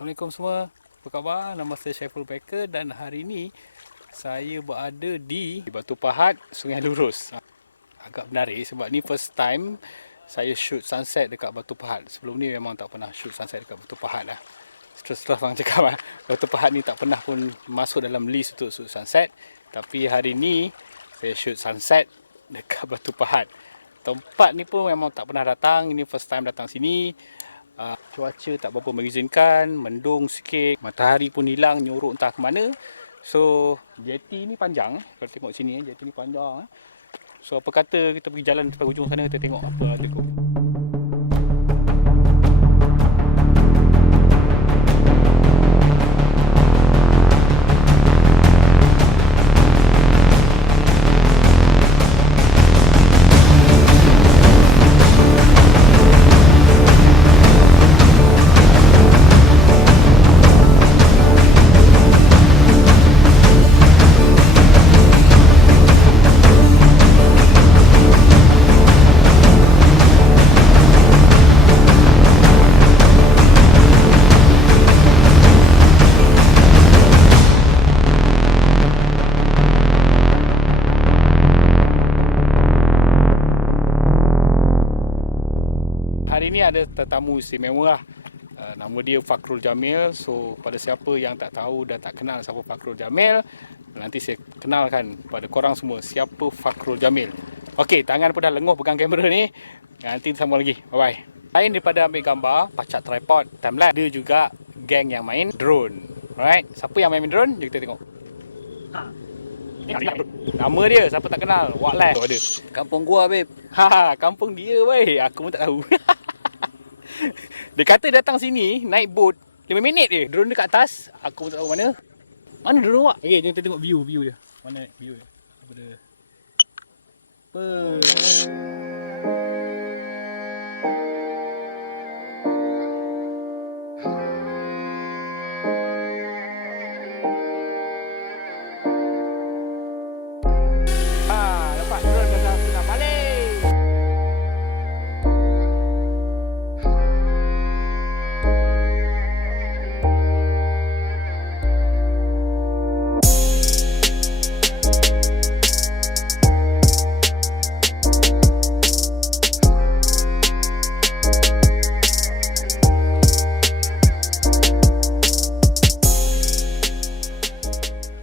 Assalamualaikum semua. Apa khabar? Nama saya Shaiful Baker dan hari ini saya berada di Batu Pahat, Sungai Lurus. Agak menarik sebab ni first time saya shoot sunset dekat Batu Pahat. Sebelum ni memang tak pernah shoot sunset dekat Batu Pahat lah. Terus-terus orang cakap lah, Batu Pahat ni tak pernah pun masuk dalam list untuk shoot sunset. Tapi hari ni saya shoot sunset dekat Batu Pahat. Tempat ni pun memang tak pernah datang. Ini first time datang sini. Cuaca tak berapa mengizinkan, mendung sikit, matahari pun hilang, nyorok entah ke mana. So, jeti ni panjang. Kalau tengok sini, jeti ni panjang. So, apa kata kita pergi jalan sampai hujung sana, kita tengok apa tengok. Hari ni ada tetamu istimewa lah. Nama dia Fakrul Jamil. So pada siapa yang tak tahu dan tak kenal siapa Fakrul Jamil, nanti saya kenalkan pada korang semua siapa Fakrul Jamil. Okey, tangan pun dah lenguh pegang kamera ni. Nanti sambung lagi. Bye bye. Lain daripada ambil gambar, pacak tripod, timelapse, ada juga geng yang main drone. Alright, siapa yang main drone? Jom kita tengok. Nama dia, siapa tak kenal? Wildlife. Ada. Kampung gua, babe. Kampung dia weh. Aku pun tak tahu. Dia kata datang sini naik boat 5 minit je. Drone dia kat atas. Aku pun tak tahu mana. Mana drone awak? Okey, jom kita tengok view dia. Mana view dia? Daripada nampak drone dah nak balik.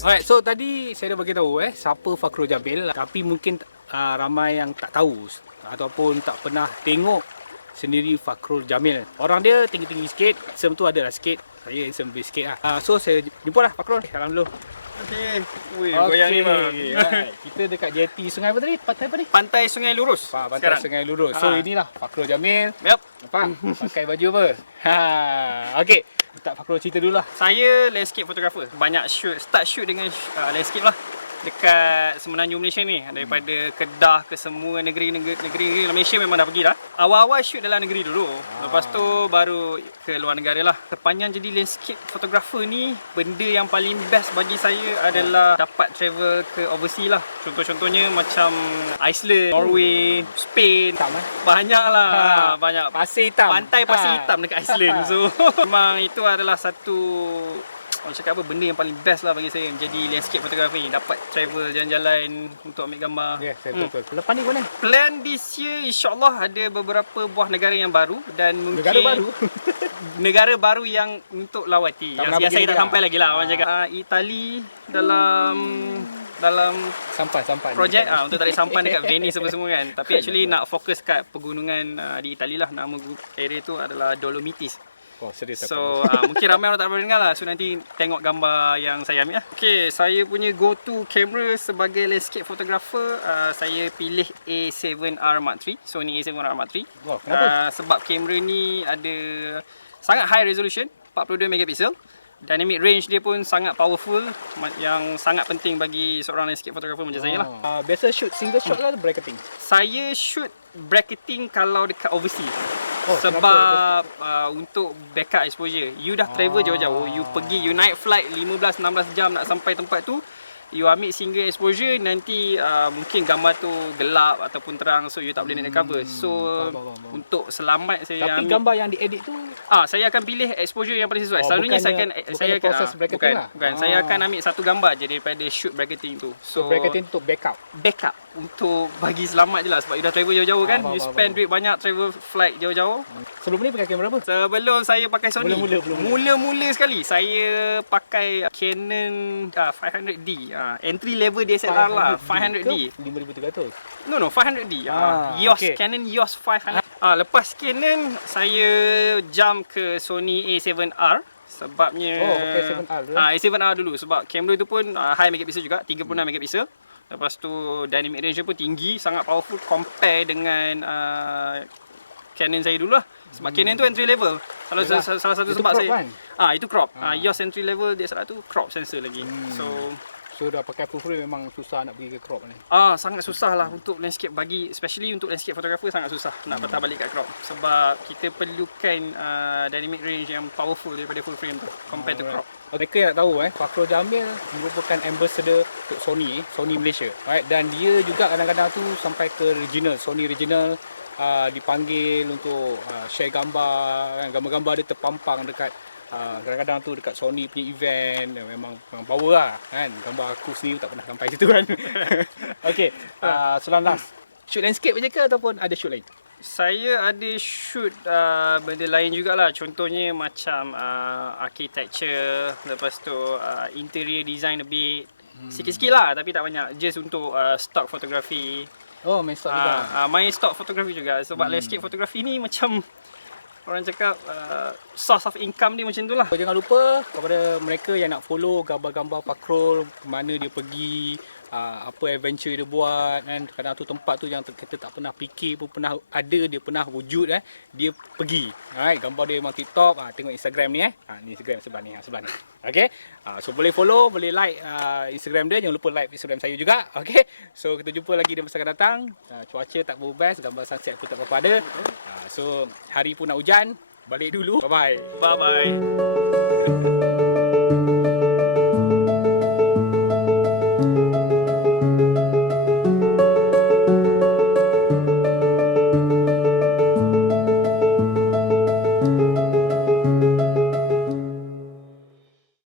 Alright, so tadi saya dah beritahu siapa Fakrul Jamil, tapi mungkin ramai yang tak tahu ataupun tak pernah tengok sendiri Fakrul Jamil. Orang dia tinggi-tinggi sikit, handsome tu ada lah sikit. Saya handsome lebih sikit lah. So saya jumpa lah Fakrul. Salam dulu. Okey. Wih, goyang ni bang. Right. Kita dekat jeti sungai apa tadi? Pantai apa ni? Pantai Sungai Lurus. Pantai sekarang. Sungai Lurus. So inilah Fakrul Jamil. Yep. Nampak? Pakai baju apa? Okey. Tak Fakrul cerita dulu lah. Saya landscape photographer. Banyak start shoot dengan landscape lah. Dekat semenanjung Malaysia ni. Daripada Kedah ke semua negeri-negeri Malaysia memang dah pergi dah. Awal-awal shoot dalam negeri dulu. Lepas tu baru ke luar negara lah. Sepanjang jadi landscape photographer ni, benda yang paling best bagi saya adalah dapat travel ke overseas lah. Contoh-contohnya macam Iceland, Norway, Spain. Banyak lah. Banyak. Pasir hitam. Pantai pasir hitam dekat Iceland. So memang itu adalah satu, orang cakap apa, benda yang paling best lah bagi saya menjadi landscape photography. Dapat travel jalan-jalan untuk ambil gambar. Ya, betul. Lepas ni mana? Plan this year insyaAllah ada beberapa buah negara yang baru. Dan mungkin Negara baru? negara baru yang untuk lawati. Yang saya tak sampai lagi lah. Orang cakap Itali dalam Sampan projek untuk tarik sampan dekat Venice semua kan. Tapi actually nak fokus kat pegunungan di Itali lah. Nama area tu adalah Dolomites. Oh, serius. So mungkin ramai orang tak pernah dengar lah. So nanti tengok gambar yang saya ambil lah. Okay, saya punya go to camera sebagai landscape photographer, saya pilih A7R Mark III. Sony A7R Mark III. Wow, kenapa? Sebab kamera ni ada sangat high resolution, 42 megapixel. Dynamic range dia pun sangat powerful, yang sangat penting bagi seorang landscape photographer macam saya lah. Biasa shoot single shot lah, bracketing. Saya shoot bracketing kalau dekat overseas. Oh, sebab untuk backup exposure. You dah travel jauh-jauh, you pergi, you naik flight 15-16 jam nak sampai tempat tu. you ambil single exposure, nanti mungkin gambar tu gelap ataupun terang, so you tak boleh nak cover. So Faham. untuk selamat saya Tapi ambil, gambar yang diedit tu saya akan pilih exposure yang paling sesuai. Selalunya bukannya proses bracketing lah. bukan. Saya akan ambil satu gambar je daripada shoot bracketing tu. So bracketing untuk backup. Untuk bagi selamat je lah, sebab you dah travel jauh-jauh kan. You spend duit banyak travel flight jauh-jauh. Sebelum ni pakai kamera apa? Sebelum saya pakai Sony, Mula-mula. mula sekali saya pakai Canon 500D, entry level DSLR lah, 500D. 5300. No, 500D. EOS, okay. Canon EOS 500. Lepas Canon saya jump ke Sony A7R. Sebabnya pakai A7R dulu. A7R dulu sebab kamera tu pun high megapixel juga, 36 megapixel. Lepas tu dynamic range pun tinggi, sangat powerful compare dengan Canon saya dulu lah. Sebab Canon tu entry level. Salah satu itu sebab crop saya kan? itu crop. EOS entry level DSLR tu crop sensor lagi. So dah pakai full frame memang susah nak pergi ke crop ni. Sangat susah lah untuk landscape, especially untuk landscape photographer sangat susah nak patah balik kat crop. Sebab kita perlukan dynamic range yang powerful daripada full frame tu compared to crop. Mereka yang tak tahu Fakrul Jamil merupakan ambassador untuk Sony Malaysia. Right? Dan dia juga kadang-kadang tu sampai ke regional, Sony regional, dipanggil untuk share gambar. Gambar-gambar dia terpampang dekat kadang-kadang tu dekat Sony punya event. Memang power lah kan. Gambar aku sendiri tak pernah sampai situ kan. Okay, so last shoot landscape je ke ataupun ada shoot lain? Saya ada shoot benda lain jugalah. Contohnya macam architecture, lepas tu interior design a bit. Sikit-sikit lah tapi tak banyak. Just untuk stock photography. Oh, main stock juga. Main stock photography juga. Sebab landscape photography ni macam orang cakap source of income dia macam tu lah. Jangan lupa kepada mereka yang nak follow gambar-gambar Fakrul, mana dia pergi, apa adventure dia buat kan. Kadang tu tempat tu yang kita tak pernah fikir pun pernah ada, dia pernah wujud dia pergi. Alright, gambar dia memang tip-top. Tengok Instagram ni ni Instagram sebelah ni. Okay, so boleh follow, boleh like Instagram dia. Jangan lupa like Instagram saya juga. Okay, so kita jumpa lagi di masa akan datang. Cuaca tak best, gambar sunset pun tak apa-apa ada. So hari pun nak hujan, balik dulu. Bye bye.